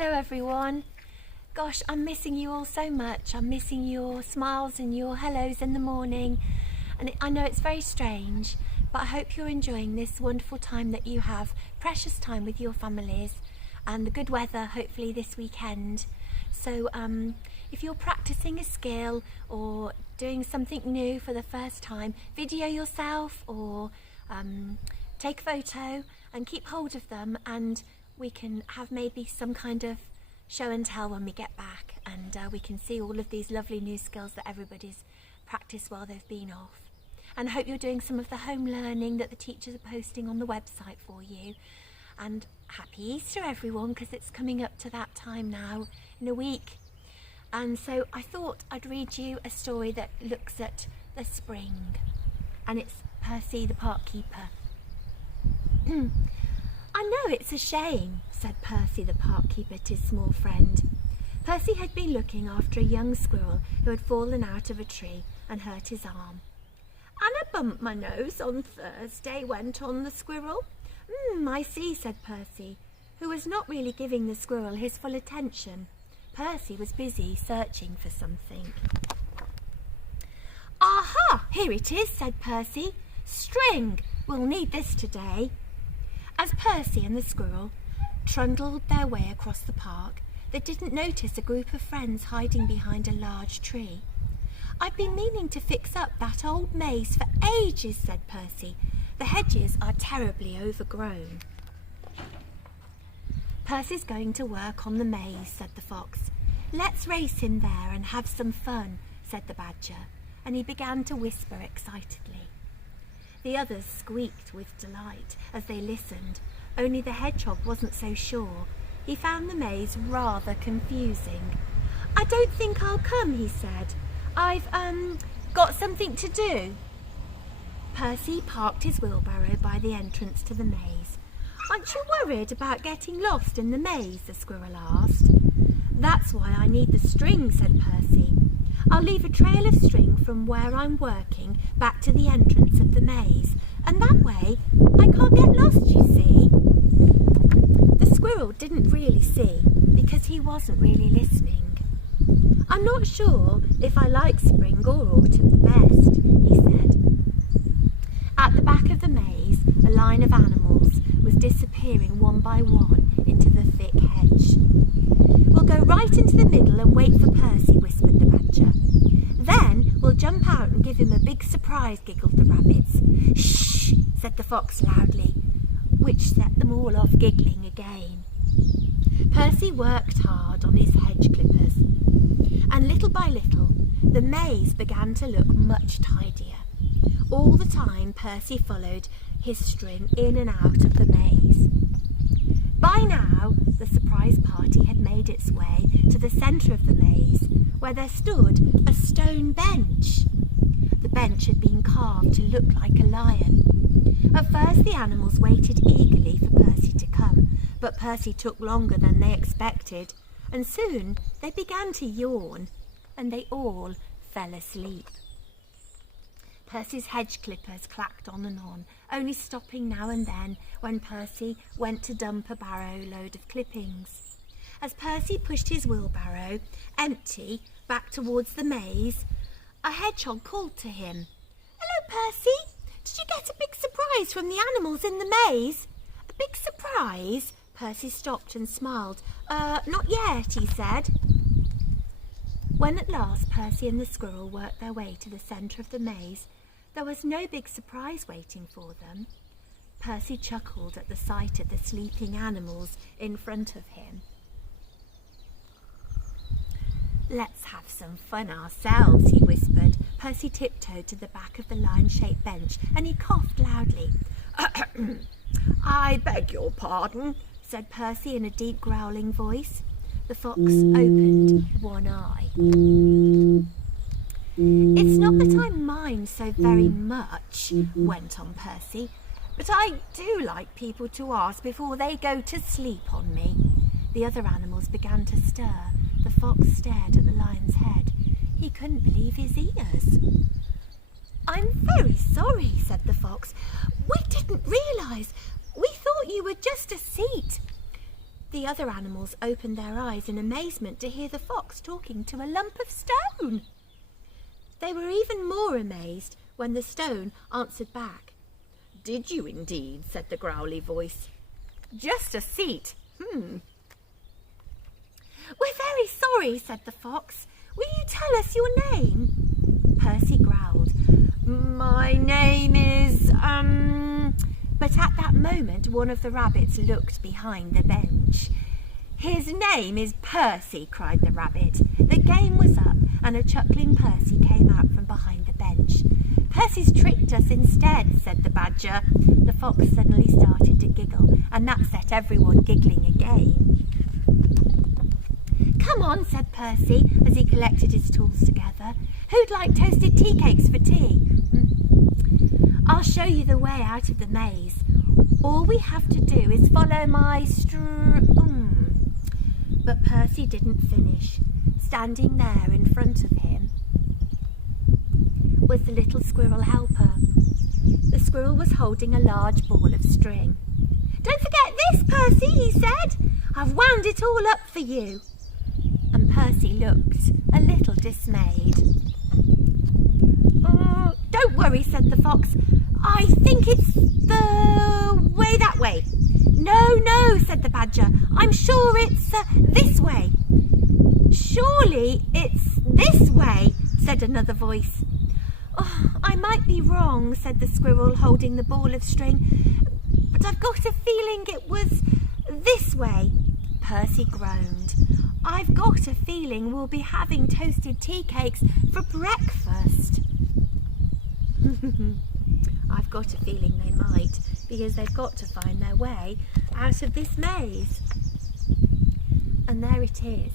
Hello everyone. Gosh, I'm missing you all so much. I'm missing your smiles and your hellos in the morning. And I know it's very strange, but I hope you're enjoying this wonderful time that you have, precious time with your families, and the good weather hopefully this weekend. So if you're practicing a skill or doing something new for the first time, video yourself or take a photo and keep hold of them, and we can have maybe some kind of show and tell when we get back, and we can see all of these lovely new skills that everybody's practiced while they've been off. And I hope you're doing some of the home learning that the teachers are posting on the website for you. And happy Easter everyone, because it's coming up to that time now in a week. And so I thought I'd read you a story that looks at the spring, and it's Percy the Park Keeper. "I know it's a shame," said Percy the Park Keeper to his small friend. Percy had been looking after a young squirrel who had fallen out of a tree and hurt his arm. "And I bumped my nose on Thursday," went on the squirrel. I see," said Percy, who was not really giving the squirrel his full attention. Percy was busy searching for something. "Aha! Here it is," said Percy. "String! We'll need this today." As Percy and the squirrel trundled their way across the park, they didn't notice a group of friends hiding behind a large tree. "I've been meaning to fix up that old maze for ages," said Percy. "The hedges are terribly overgrown." "Percy's going to work on the maze," said the fox. "Let's race him there and have some fun," said the badger, and he began to whisper excitedly. The others squeaked with delight as they listened, only the hedgehog wasn't so sure. He found the maze rather confusing. "I don't think I'll come," he said. "I've got something to do." Percy parked his wheelbarrow by the entrance to the maze. "Aren't you worried about getting lost in the maze?" the squirrel asked. "That's why I need the string," said Percy. "I'll leave a trail of string from where I'm working back to the entrance of the maze, and that way I can't get lost, you see." The squirrel didn't really see, because he wasn't really listening. "I'm not sure if I like spring or autumn the best," he said. At the back of the maze, a line of animals was disappearing one by one into the thick hedge. "We'll go right into the middle and wait for Percy," whispered the badger. "Then we'll jump out and give him a big surprise," giggled the rabbits. "Shh!" said the fox loudly, which set them all off giggling again. Percy worked hard on his hedge clippers, and little by little the maze began to look much tidier. All the time Percy followed his string in and out of the maze. By now the surprise party had made its way to the centre of the maze, where there stood a stone bench. The bench had been carved to look like a lion. At first the animals waited eagerly for Percy to come, but Percy took longer than they expected, and soon they began to yawn, and they all fell asleep. Percy's hedge clippers clacked on and on, only stopping now and then when Percy went to dump a barrow load of clippings. As Percy pushed his wheelbarrow, empty, back towards the maze, a hedgehog called to him. "Hello, Percy! Did you get a big surprise from the animals in the maze?" "A big surprise?" Percy stopped and smiled. Not yet," he said. When at last Percy and the squirrel worked their way to the centre of the maze, there was no big surprise waiting for them. Percy chuckled at the sight of the sleeping animals in front of him. "Let's have some fun ourselves," he whispered. Percy tiptoed to the back of the lion-shaped bench and he coughed loudly. "I beg your pardon," said Percy in a deep growling voice. The fox opened one eye. "It's not that I mind so very much," went on Percy, "but I do like people to ask before they go to sleep on me." The other animals began to stir. The fox stared at the lion's head. He couldn't believe his ears. "I'm very sorry," said the fox. "We didn't realise. We thought you were just a seat." The other animals opened their eyes in amazement to hear the fox talking to a lump of stone. They were even more amazed when the stone answered back. "Did you indeed?" said the growly voice. "Just a seat. "We're very sorry," said the fox. "Will you tell us your name?" Percy growled. "My name is, But at that moment, one of the rabbits looked behind the bench. "His name is Percy," cried the rabbit. The game was up, and a chuckling Percy came out from behind the bench. "Percy's tricked us instead," said the badger. The fox suddenly started to giggle, and that set everyone giggling again. "Come on," said Percy, as he collected his tools together. "Who'd like toasted tea cakes for tea?" "I'll show you the way out of the maze. All we have to do is follow my But Percy didn't finish. Standing there in front of him was the little squirrel helper. The squirrel was holding a large ball of string. "Don't forget this, Percy," he said. "I've wound it all up for you." And Percy looked a little dismayed. "Don't worry," said the fox. "I think it's the way that way." No, said the badger. "I'm sure it's this way." "Surely it's this way," said another voice. "Oh, I might be wrong," said the squirrel, holding the ball of string, "but I've got a feeling it was this way." Percy groaned. "I've got a feeling we'll be having toasted tea cakes for breakfast." I've got a feeling they might, because they've got to find their way out of this maze. And there it is.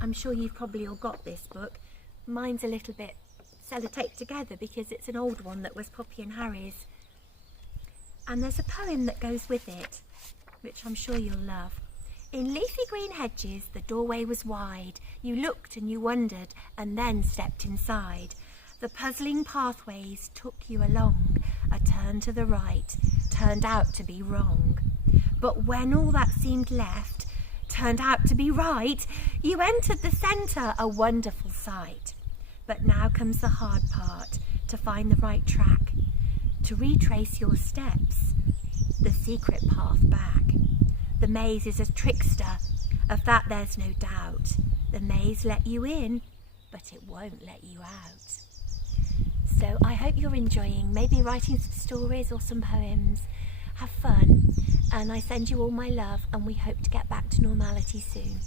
I'm sure you've probably all got this book. Mine's a little bit sellotaped together because it's an old one that was Poppy and Harry's. And there's a poem that goes with it, which I'm sure you'll love. "In leafy green hedges the doorway was wide. You looked and you wondered and then stepped inside. The puzzling pathways took you along. A turn to the right turned out to be wrong. But when all that seemed left turned out to be right, you entered the centre, a wonderful sight. But now comes the hard part, to find the right track, to retrace your steps, the secret path back. The maze is a trickster, of that there's no doubt. The maze let you in, but it won't let you out." So I hope you're enjoying maybe writing some stories or some poems. Have fun, and I send you all my love, and we hope to get back to normality soon.